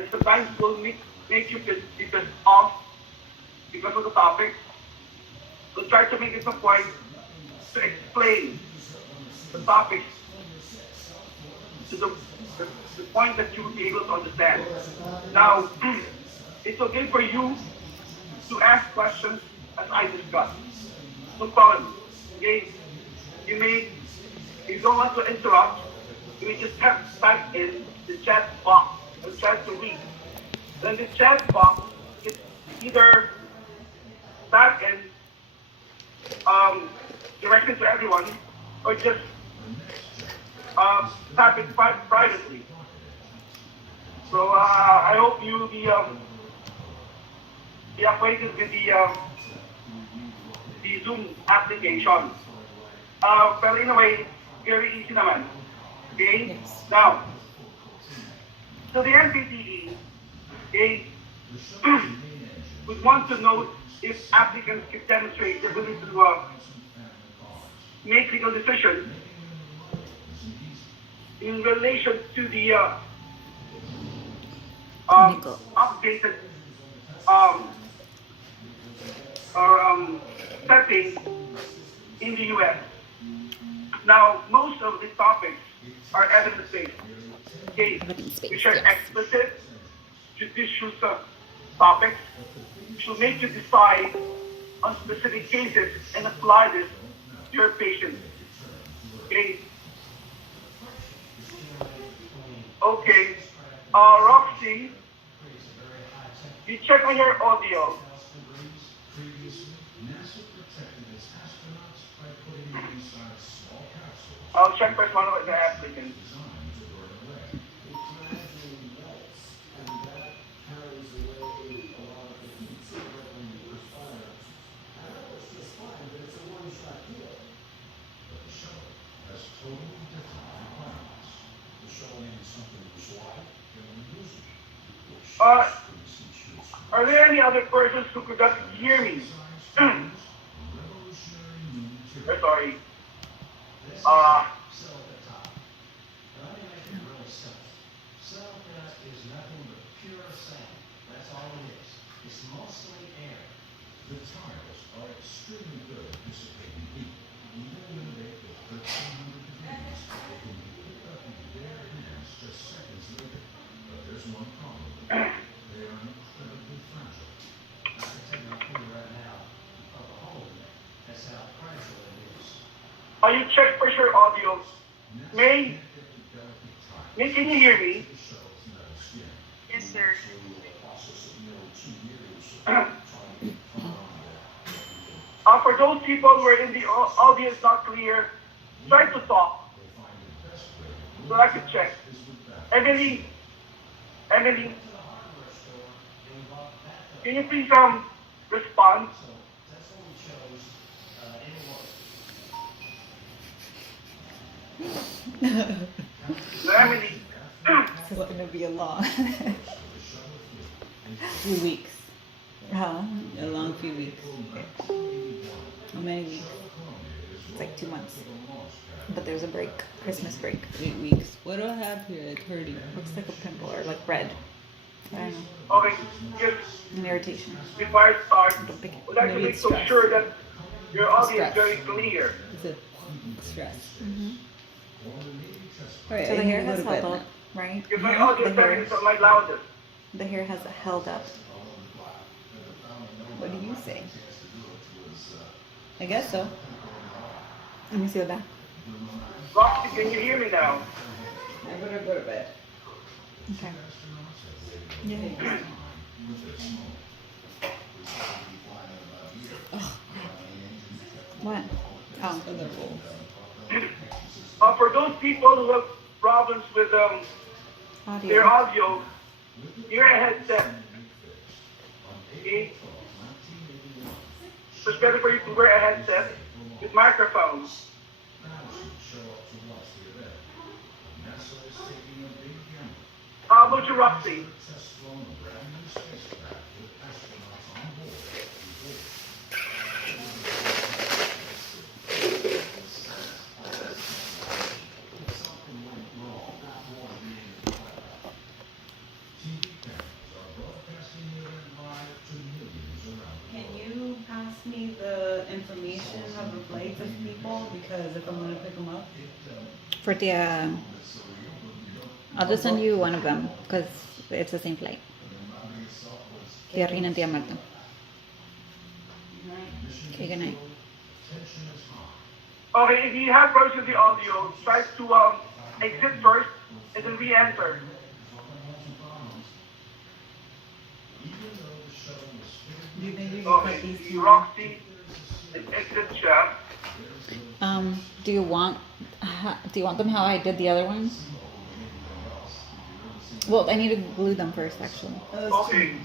Sometimes will make you be pissed off because of the topic. We'll try to make it a point to explain the topics to the, the point that you will be able to understand. Now, it's okay for you to ask questions as I discussed. No problem. Okay? You may, if you don't want to interrupt, you may just have to type in the chat box and try to read. Then the chat box is either type in directly to everyone or just type it privately. So I hope you be acquainted with the Zoom application. But in a way, very easy naman. Okay? Yes. Now, so the NPTE, okay, would want to know if applicants can demonstrate the ability to make legal decisions in relation to the Legal. updated um, or setting in the US. Now, most of the topics are evidence-based. Okay, Evidence-based, which are yes. explicit, judicious topics, which will make you decide on specific cases and apply this to your patients. Okay. Okay. Roxy, you check on your audio. I'll check first one of the applicants. Uh, are there any other persons who could not hear me? Sorry. You check for sure audio. May, can you hear me? Yes, sir. For those people who are in the audio is not clear, try to talk so I can check. Emily, can you please respond? Emily. This is going to be a long few weeks. Huh? A long few weeks. How many weeks? It's like 2 months. But there's a break, Christmas break. 8 weeks. What do I have here? It's hurting. Looks like a pimple or like red. I don't know. Okay, just An irritation. before I start, Don't pick it. would like to Maybe make it's so stress. sure that your audio is Stress. very clear. It's a stress. Mm-hmm. All right, So I the need hair to go has to bed held now. up, right? Because my audio The hair, setting is on my loudest. the hair has held up. What do you say? I guess so. Let me see the back. Roxy, can you hear me now? I better go to bed. Okay. Yeah. What? Oh. Other bowl. For those people who have problems with their Audio. audio, wear a headset. Okay? So it's better for you to wear a headset with microphones. How about you, Roxy? Can you pass me the information of the flights of people, because if I'm gonna pick them up? For the, I'll just send you one of them because it's the same flight. Tia Rina and Tia Marta. Okay, good night. Okay, if you have problems with the audio, try to exit first and then re-enter. Do you think you can cut Okay, these the two? Roxy and exit Chef. Do you want them how I did the other ones? Well, I need to glue them first, actually. Okay.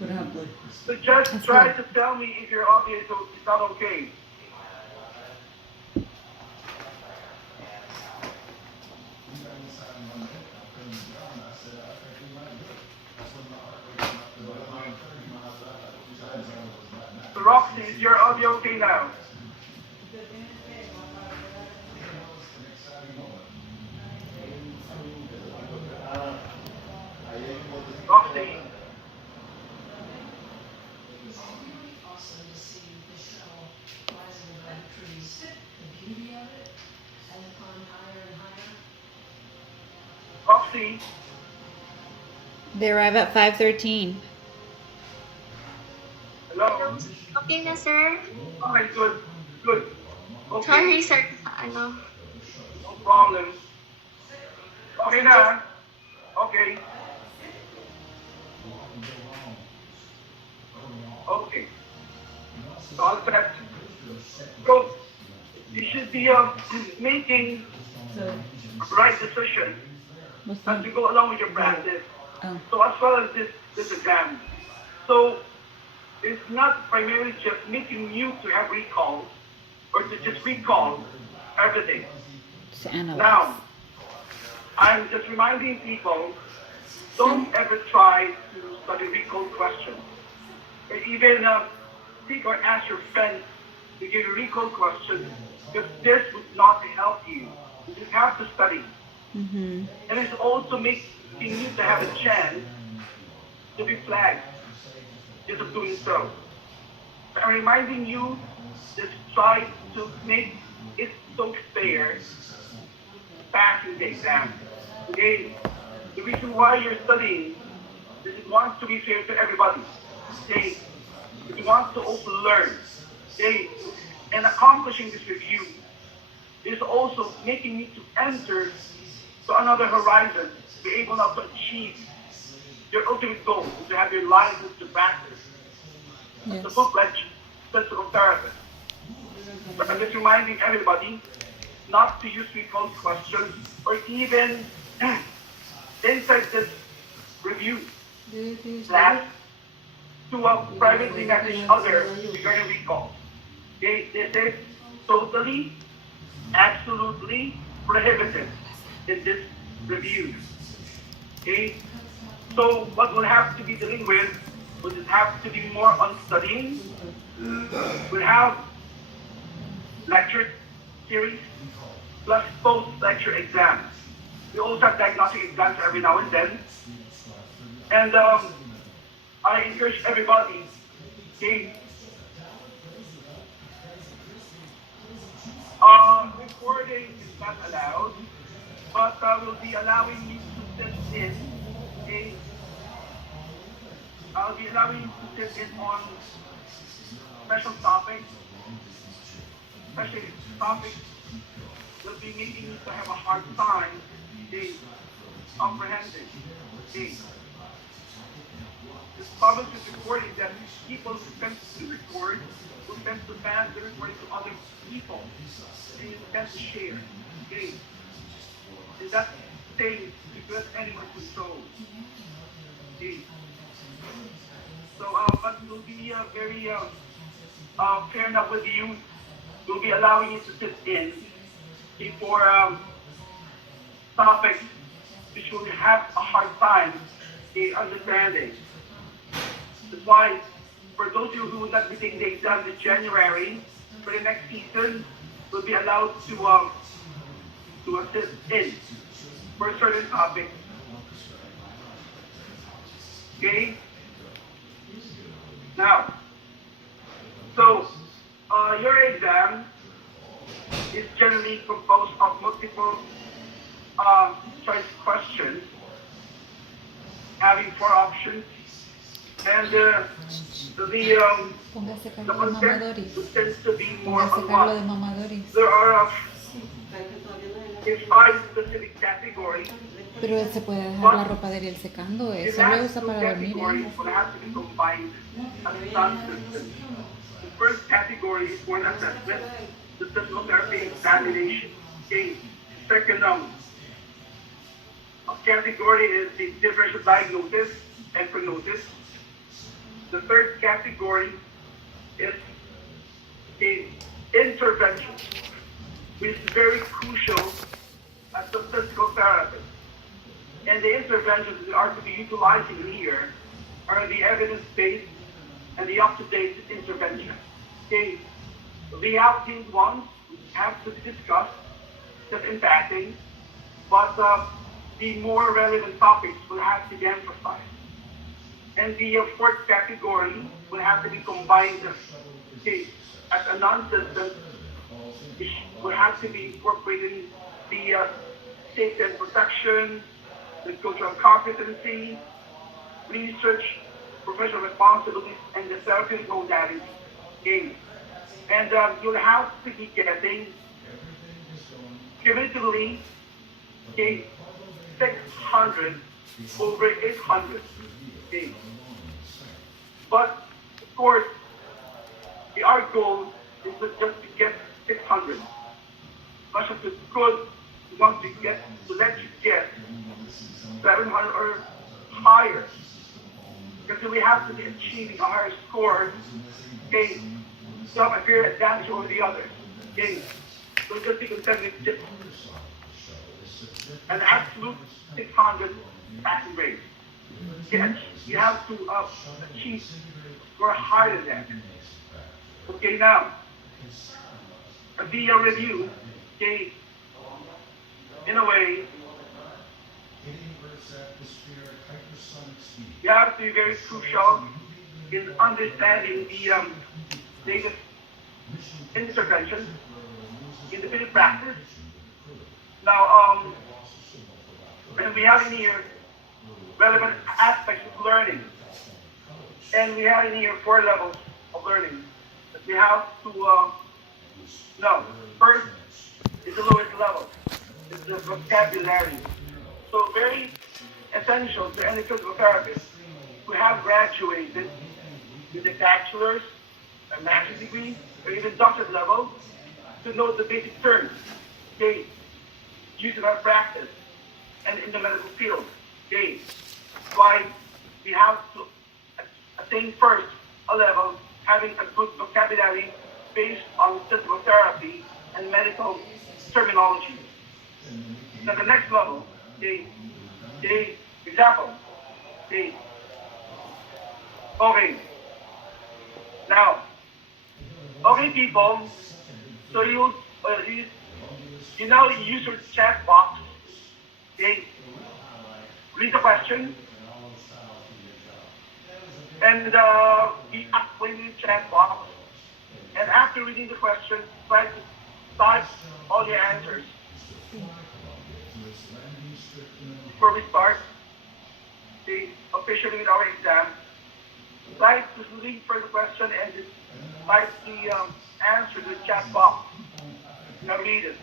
We don't have blue. So just That's try good. to tell me if your audio is not okay. So Roxy, is your audio okay now? Roxy. Awesome to see the shuttle rising above the trees, the beauty of it, and the climb higher and higher. Roxy. They arrive at 5:13. Hello. Okay na, sir. Okay, good. Good. Okay. Sorry, sir. Ano? No problem. Okay na. Okay. Okay. So all set. So you should be making So, the right decision What's as that? you go along with your practice. Oh. So as well as this exam. So it's not primarily just making you to have recall or to just recall everything. To analyze. Now, I'm just reminding people, don't ever try to study recall questions. Or even seek or ask your friends to give you recall questions, because this would not help you. You have to study. Mm-hmm. And it's also making you to have a chance to be flagged just of doing so. I'm reminding you, just try to make it so fair passing the exam. Okay? The reason why you're studying is it wants to be fair to everybody. Okay? It wants to also learn. Okay? And accomplishing this review is also making you to enter to another horizon, to be able now to achieve your ultimate goal, to have your license to practice. Yes. The full-fledged physical therapist. But I'm just reminding everybody not to use recall questions or even inside this review class to privately message others regarding recall. Okay, this is totally, absolutely prohibited in this review. Okay, so what we'll have to be dealing with will just have to be more on studying. We'll have lecture series plus post-lecture exams. We also have diagnostic exams every now and then. And I encourage everybody, okay, recording is not allowed, but we'll be allowing you to sit in, okay? I'll be allowing you to sit in on special topics, especially topics will be making you to have a hard time in comprehending. Okay. This problem with recording that people who tend to record will tend to pass the recording to other people. And you tend to share. Okay. And that thing because anyone controls. Okay. So but we'll be very fair enough with you. We'll be allowing you to sit in before topics which will have a hard time in understanding. That's why for those of you who will not be taking the exam in January, for the next season, will be allowed to assist in for a certain topic. Okay? usually composed of multiple choice questions, having 4 options, and Póngase the Carlos de content Mamadoris. tends to be more Póngase on Carlos de one. Mamadoris. There are in 5 specific categories. Pero se puede dejar la ropa de Ariel secando. The Eso lo last usa 2 para dormir. categories will have to be combined as a subsystem. The first category is one assessment, the physical therapy examination. Okay. Second category is the differential diagnosis and prognosis. The third category is the intervention, which is very crucial as a physical therapist. And the interventions that are to be utilizing here are the evidence-based and the up-to-date intervention. Okay, we have these ones we have to discuss, just impacting, but the more relevant topics will have to be emphasized. And the fourth category will have to be combined, okay, as a non-system, which will have to be incorporating the safety and protection, the cultural competency, research, professional responsibilities, and the therapeutic modality. Okay. And you'll have to be getting cumulatively, okay, 600 over 800. Okay. But of course, our goal is not just to get 600. Much of it's good, we want to let you get 700 or higher. Because we have to be achieving a higher score, okay, some appear advantage over the others. Okay. So just be content with just an absolute 600 passing grade. Yes, you have to achieve score higher than that. Okay, now, the review, okay, in a way, you have to be very crucial in understanding the latest intervention in the field practice. Now, and we have in here relevant aspects of learning. And we have in here 4 levels of learning that we have to know. First is the lowest level. It's the vocabulary. So very essential to any physical therapist who have graduated with a bachelor's, a master's degree, or even doctorate level to know the basic terms, okay, used in our practice and in the medical field. Okay, that's why we have to attain first a level having a good vocabulary based on physical therapy and medical terminology. Now the next level, the example, okay. Now, okay, people. So you now use your chat box. Okay. Read the question, and we activate the chat box. And after reading the question, try to type all your answers. Before we start officially with our exam, try to read for the question and type the answer to the chat box. Now read it.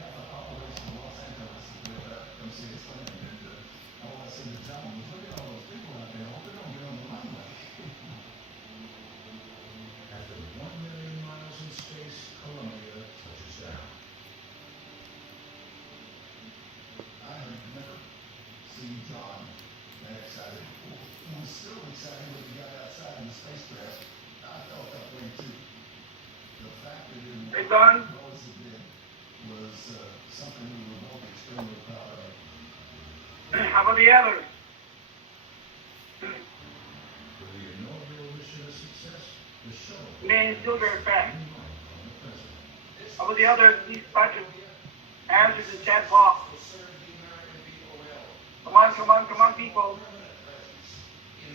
After 1 million miles in space, Columbia touches down. I have never seen John that excited before. He was still excited when he got outside in the spacecraft. I felt that way too. The fact that it Hey, Don. was a bit was something we were both extremely proud of. How about the others? For the inaugural mission of success, the shuttle Man, still very fast. from the president. How about the others? Please try to answer the chat box. Come on, people.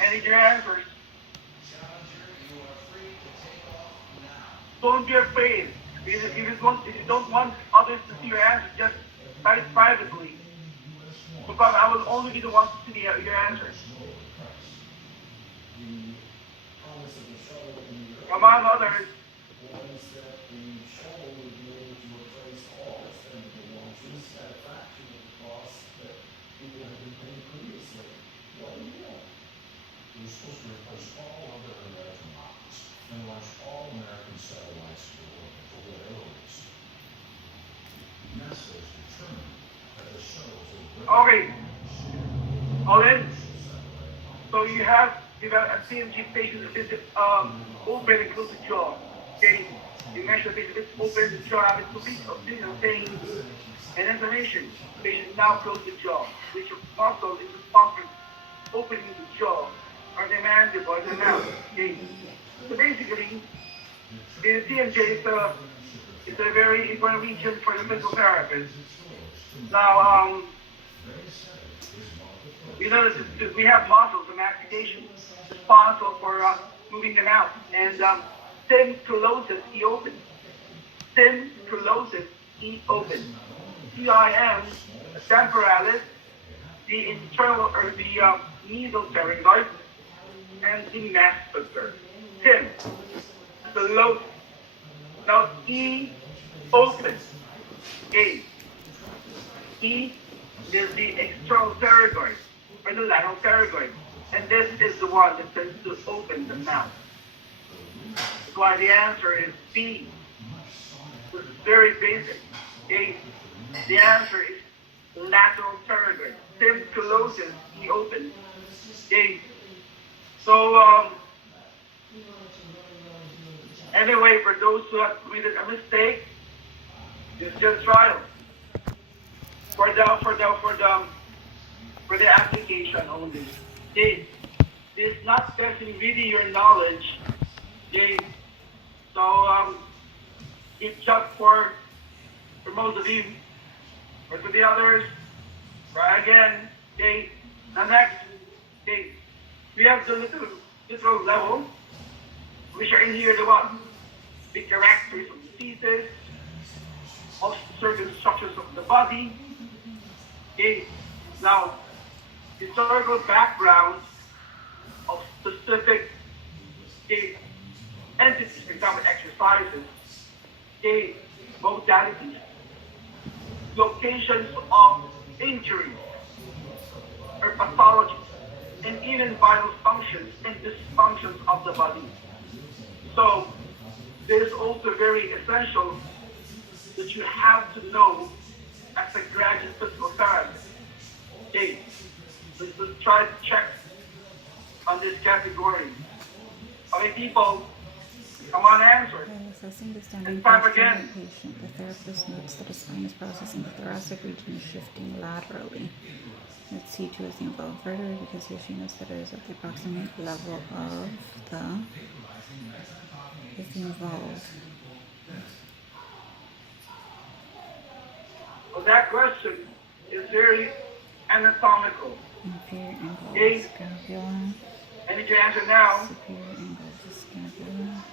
I need your answers. Don't be afraid. If you don't want others to see your answer, just write it privately. Because I will only be the one to see your answer. Come on, others. It was supposed to replace all other American models and launch all American satellites to orbit for whatever reason. NASA is determined that the shuttles will Okay. All in. So you have a CMG patient that is open and close the jaw. Okay. You measure the patient open the jaw with complete pain and inflammation. The patient now close the jaw, which muscle is responsible for opening the jaw or the mandible or the mouth. Okay. So basically, the CMJ is a very important region for the physical therapist. Now, we know that we have muscles and mastication responsible for moving them out. And symculosis, E open. Symculosis, E open. CIM, temporalis, the internal or the mesopharyngoid, and the masseter. Symculosis. Now, E open. A. E is the external pterygoid or the lateral pterygoid, and this is the one that tends to open the mouth. That's why the answer is B. This is very basic. A. The answer is lateral pterygoid. Symculosis, E open. A. So anyway, for those who have committed a mistake, just trial. For the application only. It's not testing really your knowledge. So it's just for most of you. But for the others, try again. Now next, we have the little level, which are in here the what? The characters of diseases, of certain structures of the body. Now, historical backgrounds of specific entities, for example, exercises, modalities, locations of injury or pathologies, and even vital functions and dysfunctions of the body. So, this is also very essential that you have to know as a graduate physical therapist. Let's try to check on this category. Okay, people, come on, answer. While assessing the standing And time posture of again. the patient, the therapist notes that the spine is processing the thoracic region is shifting laterally. Let's see to is involved further because here she knows that it is at the approximate level of the is involved. Well, that question is very anatomical. Inferior angle Okay. of scapula, I need your answer now. superior angle of the scapula,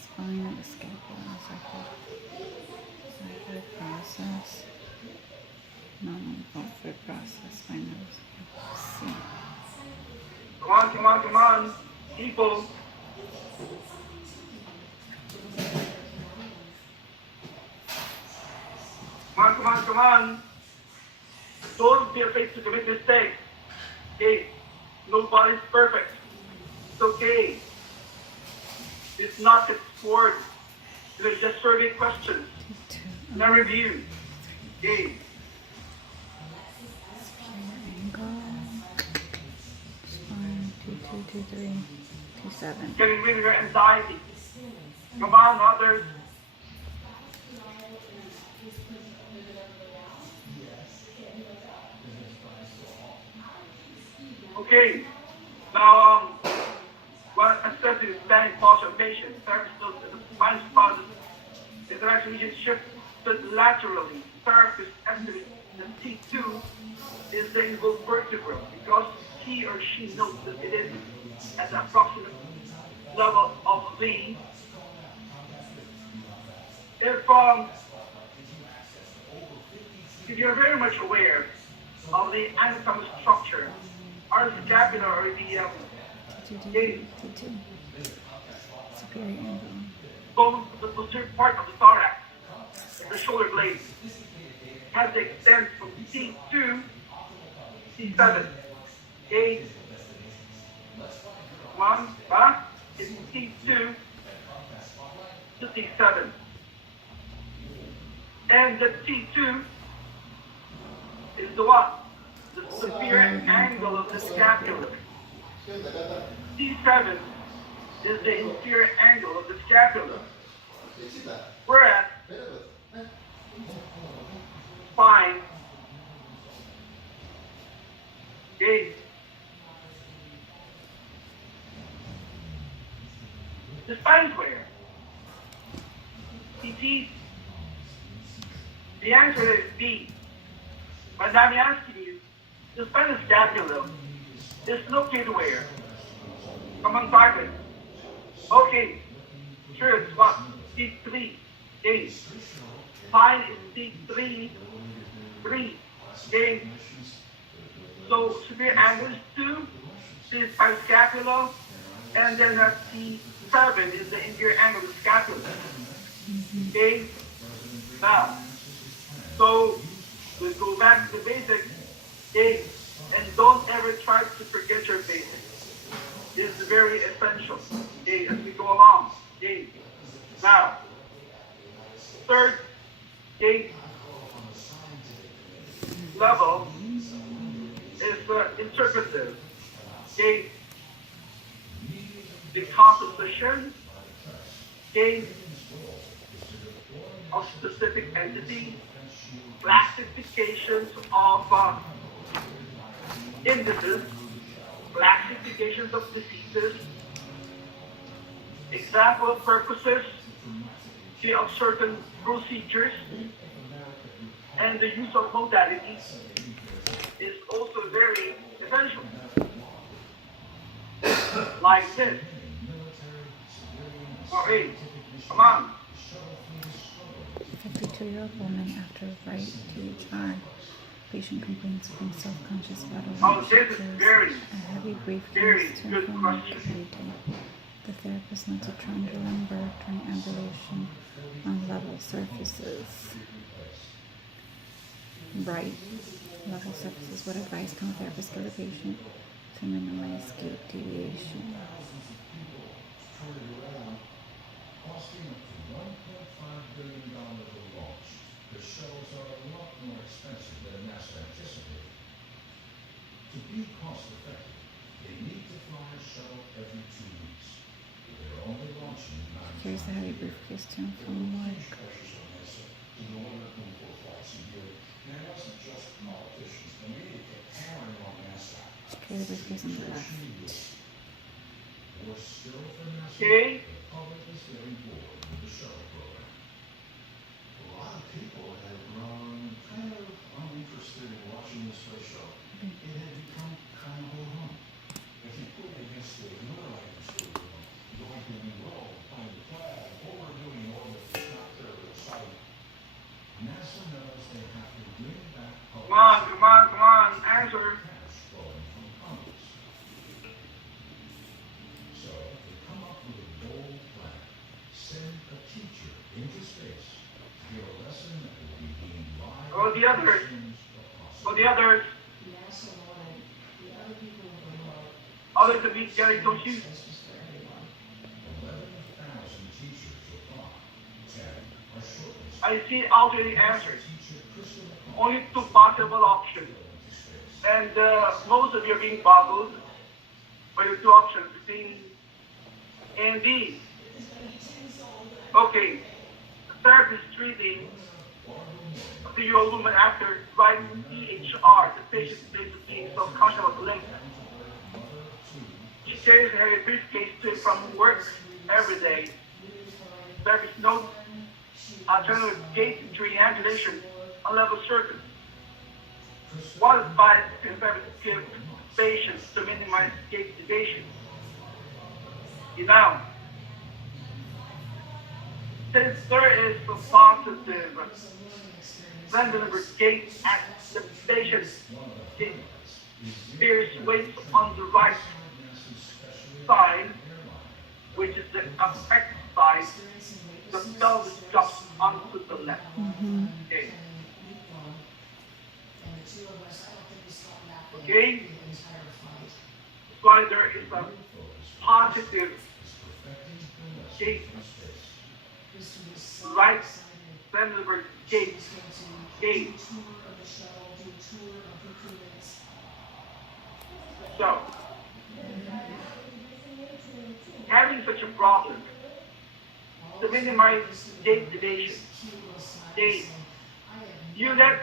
spine of the scapula, cyclic process, non-involved process, spine of the scapula. C. Come on, people. Come on. Don't be afraid to commit mistakes. Nobody's perfect. It's okay. It's not a sport. They're just survey questions. Not review. Superior angle, spine, 2, 2, 2, 3, 2, 7. Getting rid of your anxiety. Come on, others. Okay. Now, what assessing the standing posture of patient, therapist knows that the spine sponsors the interaction region shifted laterally. Therapist estimates that T2 is the involved vertebra because he or she knows that it is at the approximate level of the if you're very much aware of the anatomical structure, or the scapula, or the T2. Superior angle. bone, the posterior part of the thorax, the shoulder blade, has the extent from C2 to C7. Okay? One, it's C2 to C7. And the T2 is the what? The superior angle of the scapula. T7 is the inferior angle of the scapula. Whereas spine, okay, the spine's where? CT. The answer is B. But I'm asking you, the spinal scapula is located where? Come on, target. Okay, sure, it's what? C3. Okay. Spine is C3. 3. Okay. So superior angle is 2. C is spinal scapula. And then C7 is the inferior angle of the scapula. Okay. Now, so we go back to the basics. Okay. And don't ever try to forget your basics. This is very essential. Okay, as we go along. Okay. Now, third, okay, level is interpretive. Okay. The composition, okay, of specific entity, classifications of indices, classifications of diseases, example purposes, okay, of certain procedures, and the use of modalities is also very essential. Like this. All right, come on. 52-year-old woman after right THR. Patient complains of being self-conscious about a Oh, this is very, a heavy very briefcase to good inform question. everything. The therapist notes a triangular lumbar during ambulation on level surfaces. Right. Level surfaces would advise come therapist give the patient to minimize gait deviation. Costing up to $1.5 billion to launch, the shuttles are a lot more expensive than NASA anticipated. To be cost effective, they need to fly a shuttle every 2 weeks. They're only launching 9 Here's the heavy briefcase to inform work. pressures on NASA to go on their own for flights a year. And it wasn't just politicians. The media kept hammering on NASA. Okay, the briefcase on the left. Or still for NASA. Okay. The public is getting bored with the shuttle program. A lot of people have grown kind of uninterested in watching the space shuttle. It had become kind of a home. If you put it against the American school, going to enroll, playing the flag, overdoing orbit is not terribly exciting. NASA knows they have to bring back Come on, answer. cash flowing from Congress. So they come up with a bold plan. Send a teacher into space to give a lesson that will be deemed live. Oh, the others. For the others, NASA wanted the other people in the world others to be getting confused. justice for everyone. 11,000 teachers apply. 10 are shortlisted. I see alternating answers. Teacher Crystal Only 2 possible options. And most of you are being boggled by the 2 options between A and B. Okay, the therapist treating a 3-year-old woman after writing THR. The patient is basically self-conscious about the link. She carries a heavy briefcase to and from work every day. Therapist notes alternative gait during ambulation on level surface. What advice can therapist give patients to minimize gait deviation? You know, Since there is a positive mandibular gait at the patient bears weight on the right side, which is the affected side, the pelvis drops onto the left. Okay. Okay? That's why there is a positive gait, right mandibular gait. So, having such a problem, to minimize gait deviation, you let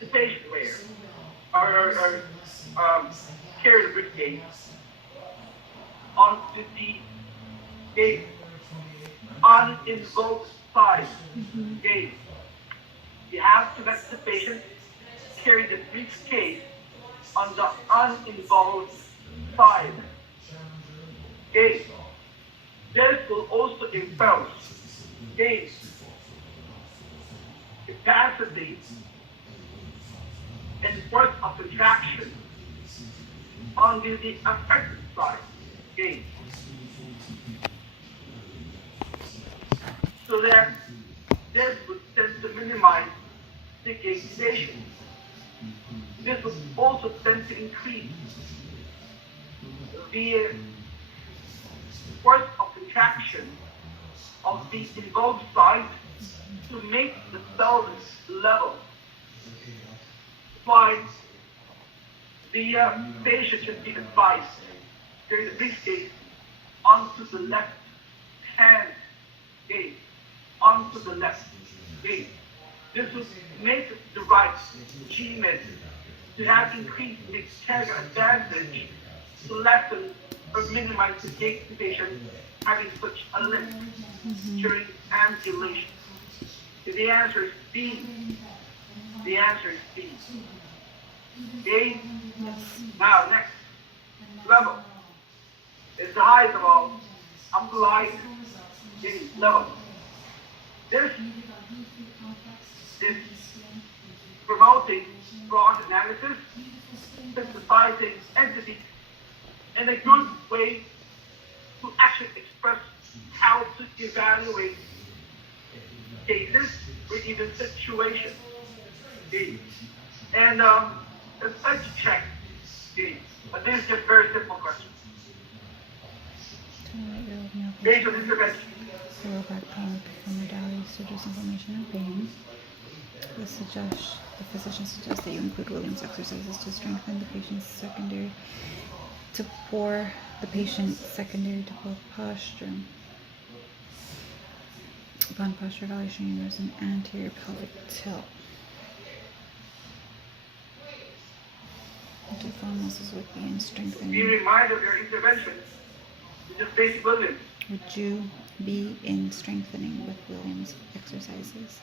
the patient wear or carry the briefcase onto the gate uninvolved side gate. You have to let the patient carry the briefcase on the uninvolved side gate. This will also impose gait capacity and force of contraction on the affected side gate. So that this would tend to minimize the gait deviation. This would also tend to increase the force of contraction of the involved side to make the pelvis level. Why the patient should be advised during the briefcase onto the left hand gate, onto the left gate. This would make the right G-med to have increased mechanical advantage to lessen or minimize the gait deviation having such a lift during ambulation. The answer is B. The answer is B. Okay? Now, next level is the highest of all. Applied level. This is promoting broad analysis, synthesizing entities in a good way to actually express how to evaluate cases or even situations. Okay. And let's try to check. Okay. But this is just very simple question. Based on intervention. Lower back pain with perform modalities to reduce inflammation and pain. The physician suggests that you include Williams exercises to strengthen the patient's secondary to poor posture. Upon posture evaluation, use an anterior pelvic tilt. To form muscles would be in Be strengthening. reminded of your intervention. It's just basic Williams. Would you be in strengthening with Williams exercises?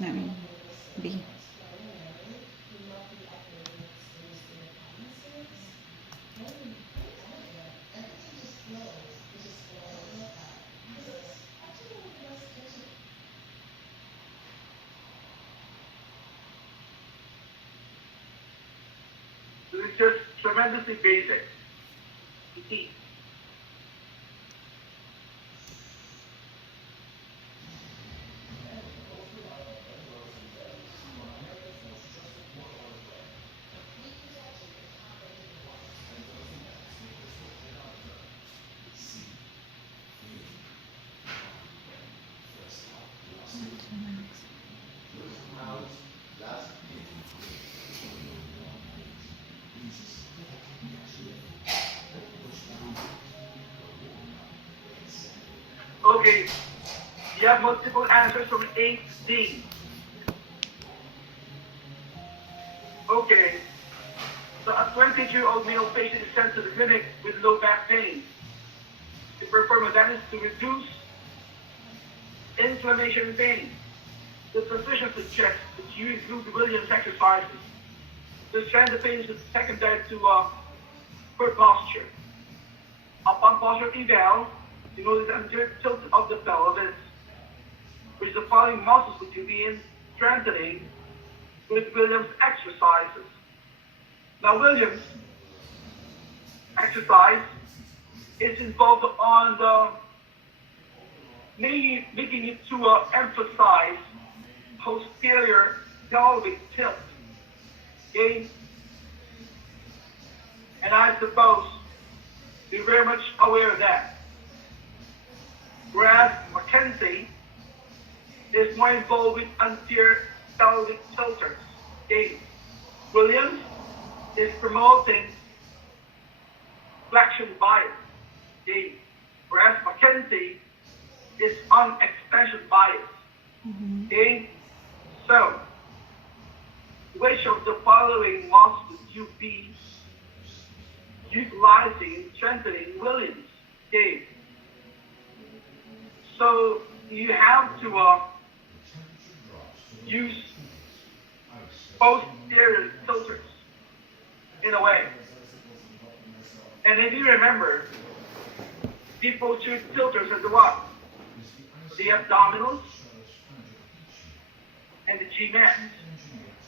I mean, B. It's just tremendously basic. You see, okay, you have multiple answers from A to D. Okay, so a 22-year-old male patient is sent to the clinic with low back pain. To perform a dentist to reduce inflammation and pain. The physician suggests that you include Williams exercises to strengthen the pain is secondary to good posture. Upon posture eval, you notice the anterior tilt of the pelvis, which the following muscles would you be in strengthening with Williams exercises. Now, Williams exercise is involved on the making it to emphasize posterior pelvic tilt. Okay? And I suppose you're very much aware of that. Whereas Mackenzie is more involved with anterior pelvic tilters. Okay? Williams is promoting flexion bias. Okay? Whereas Mackenzie is on extension bias. Okay? So, which of the following muscles would you be utilizing and strengthening Williams? Okay. So you have to use posterior tilters in a way. And if you remember, the posterior tilters are the what? The abdominals and the G-max.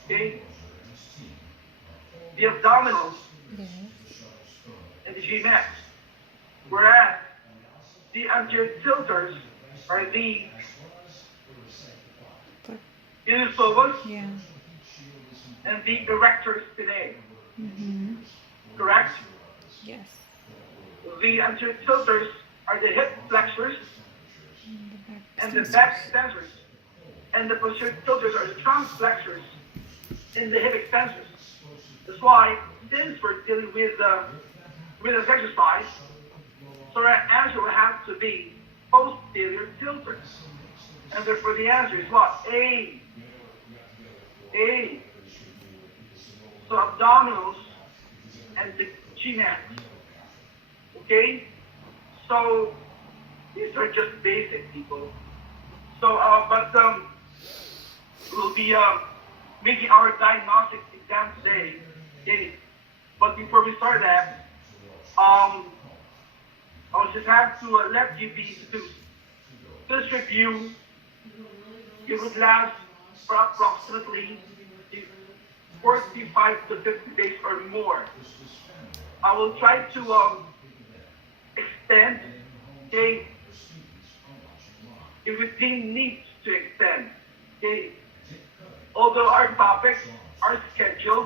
Okay? The abdominals Yes. and the G-max. Whereas the anterior tilters are the iliopsoas Yeah. and the erector spinae. Mm-hmm. Correct? Yes. The anterior tilters are the hip flexors And and the back extensors. And the posterior tilters are the trunk flexors and the hip extensors. That's why, since we're dealing with this exercise, so our answer will have to be posterior tilters. And therefore the answer is what? A. A. So abdominals and the G-max. Okay? So these are just basic, people. So, we'll be making our diagnostic exam today. Okay? But before we start that, I'll just have to let you be seduced. This review, it would last for approximately 45 to 50 days or more. I will try to extend, okay, if we deem needs to extend, okay. Although our topics are scheduled